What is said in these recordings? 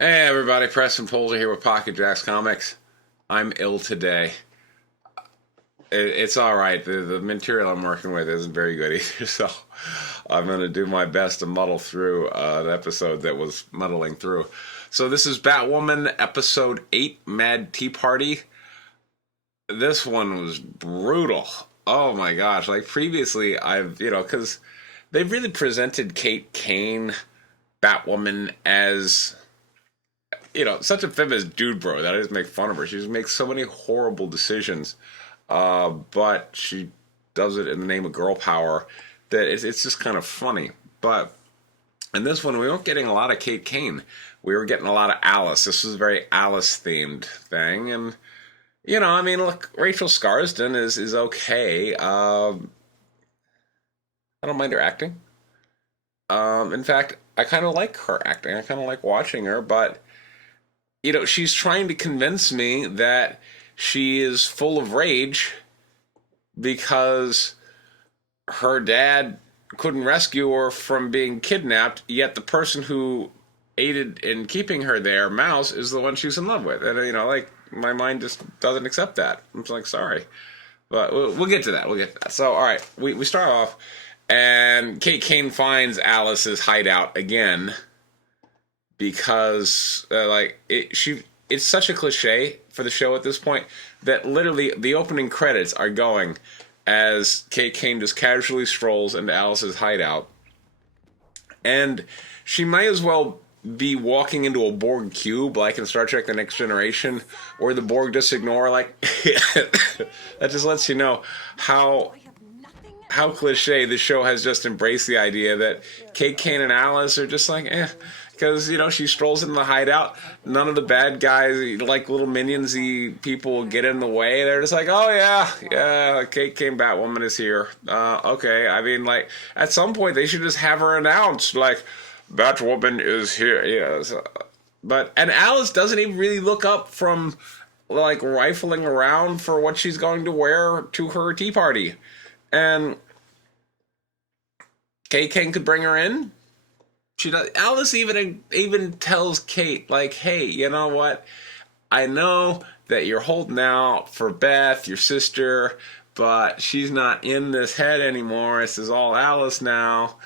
Hey everybody, Preston Polzer here with Pocket Jacks Comics. I'm ill today. It's all right. The material I'm working with isn't very good either, so I'm going to do my best to muddle through an episode that was muddling through. So this is Batwoman, episode 8, Mad Tea Party. This one was brutal. Oh my gosh. Like previously, because they've really presented Kane, Batwoman, as such a famous dude bro that I just make fun of her. She just makes so many horrible decisions, but she does it in the name of girl power that it's just kind of funny. But in this one, we weren't getting a lot of Kane. We were getting a lot of Alice. This was a very Alice themed thing, and I mean, look, Rachel Scarsden is okay. I don't mind her acting. In fact, I kind of like her acting. I kind of like watching her, but she's trying to convince me that she is full of rage because her dad couldn't rescue her from being kidnapped, yet the person who aided in keeping her there, Mouse, is the one she's in love with. And, like, my mind just doesn't accept that. I'm just like, sorry. But we'll get to that. We'll get to that. So, all right, we start off, and Kane finds Alice's hideout again because it's such a cliche for the show at this point that literally the opening credits are going as Kane just casually strolls into Alice's hideout, and she might as well be walking into a Borg cube like in Star Trek The Next Generation, where the Borg just ignore, like, that just lets you know how cliche the show has just embraced the idea that Kane and Alice are just like, because, she strolls into the hideout. None of the bad guys, like little minionsy people, get in the way. They're just like, oh, yeah, Kane Batwoman is here. Okay, I mean, like, at some point, they should just have her announced, like, Batwoman is here. And Alice doesn't even really look up from, like, rifling around for what she's going to wear to her tea party. And Kane could bring her in. She does. Alice even tells Kate, like, hey, you know what? I know that you're holding out for Beth, your sister, but she's not in this head anymore. This is all Alice now.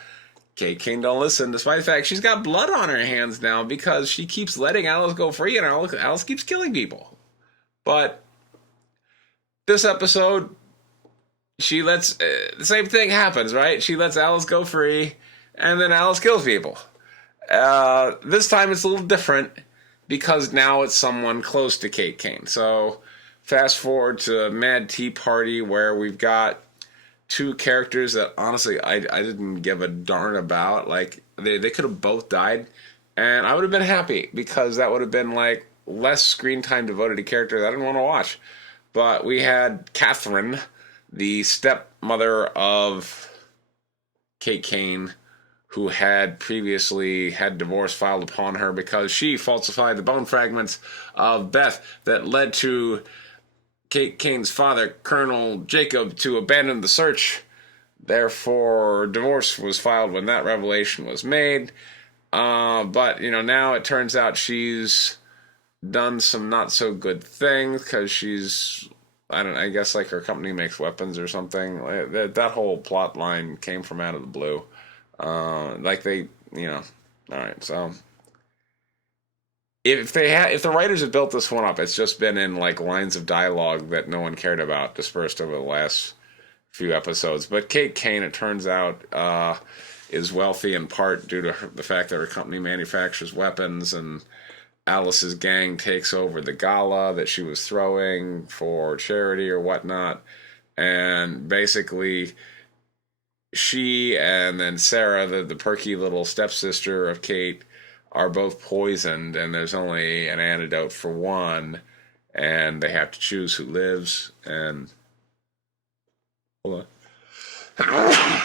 Kane don't listen, despite the fact she's got blood on her hands now because she keeps letting Alice go free, and Alice keeps killing people. But this episode, she lets the same thing happens, right? She lets Alice go free, and then Alice kills people. This time it's a little different because now it's someone close to Kane. So fast forward to Mad Tea Party, where we've got two characters that honestly I didn't give a darn about. Like, they could have both died, and I would have been happy because that would have been like less screen time devoted to characters I didn't want to watch. But we had Catherine, the stepmother of Kane, who had previously had divorce filed upon her because she falsified the bone fragments of Beth that led to Kane's father, Colonel Jacob, to abandon the search. Therefore, divorce was filed when that revelation was made. But, now it turns out she's done some not so good things because she's, I guess, like, her company makes weapons or something. That whole plot line came from out of the blue. All right. So if the writers have built this one up, it's just been in like lines of dialogue that no one cared about, dispersed over the last few episodes. But Kane, it turns out, is wealthy in part due to the fact that her company manufactures weapons, and Alice's gang takes over the gala that she was throwing for charity or whatnot, and basically she and then Sarah, the perky little stepsister of Kate, are both poisoned, and there's only an antidote for one, and they have to choose who lives. And hold on.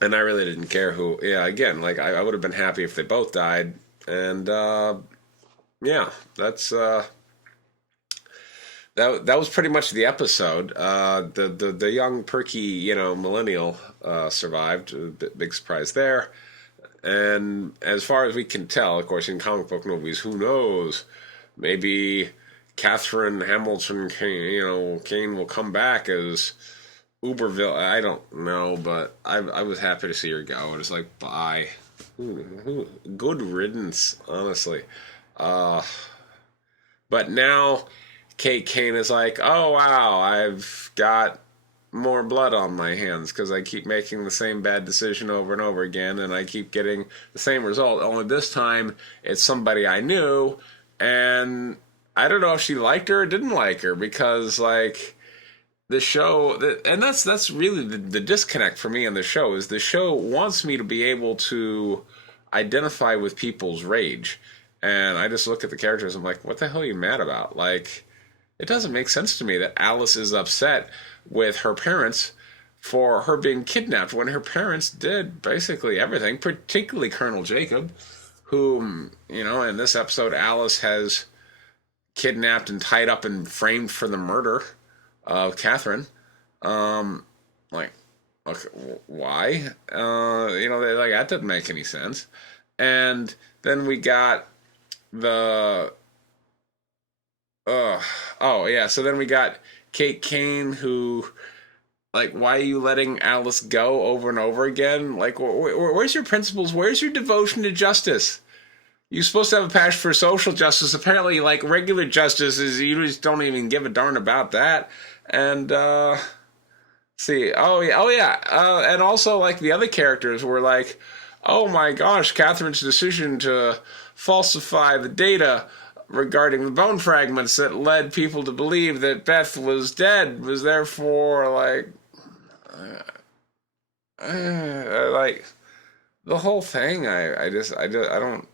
And I really didn't care who. Yeah, again, like, I would have been happy if they both died. And yeah, that's that was pretty much the episode. The young perky millennial survived. Big surprise there. And as far as we can tell, of course, in comic book movies, who knows? Maybe Catherine Hamilton Kane will come back as Uberville. I don't know, but I was happy to see her go. It was like, bye. Good riddance, honestly. Uh, but now Kane is like, oh wow, I've got more blood on my hands because I keep making the same bad decision over and over again, and I keep getting the same result. Only this time, it's somebody I knew, and I don't know if she liked her or didn't like her because, like, the show, and that's really the disconnect for me in the show is the show wants me to be able to identify with people's rage, and I just look at the characters. I'm like, what the hell are you mad about? Like, it doesn't make sense to me that Alice is upset with her parents for her being kidnapped when her parents did basically everything, particularly Colonel Jacob, whom, in this episode, Alice has kidnapped and tied up and framed for the murder of Catherine. Like, okay, why? Like, that didn't make any sense. And then we got the so then we got Kane, who, like, why are you letting Alice go over and over again? Like, where's your principles? Where's your devotion to justice? You're supposed to have a passion for social justice. Apparently, like, regular justice is, you just don't even give a darn about that. And, and also, like, the other characters were like, oh my gosh, Catherine's decision to falsify the data regarding the bone fragments that led people to believe that Beth was dead was therefore, like, like, the whole thing, I don't,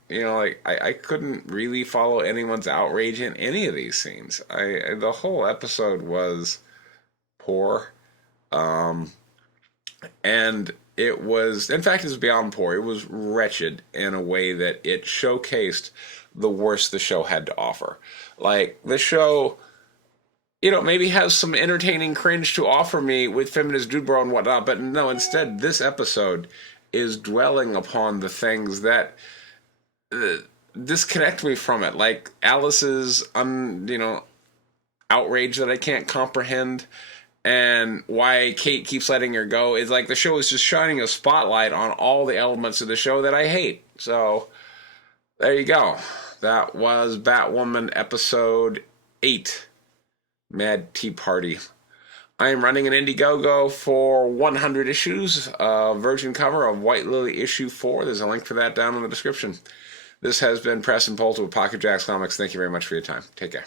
I couldn't really follow anyone's outrage in any of these scenes. The whole episode was poor. And it was, in fact, it was beyond poor. It was wretched in a way that it showcased the worst the show had to offer. Like, the show, maybe has some entertaining cringe to offer me with feminist dude bro and whatnot, but no, instead, this episode is dwelling upon the things that disconnect me from it. Like, Alice's, outrage that I can't comprehend, and why Kate keeps letting her go. Is like the show is just shining a spotlight on all the elements of the show that I hate. So, there you go. That was Batwoman episode 8, Mad Tea Party. I am running an Indiegogo for 100 issues, virgin cover of White Lily issue 4. There's a link for that down in the description. This has been Preston Polter with Pocket Jacks Comics. Thank you very much for your time. Take care.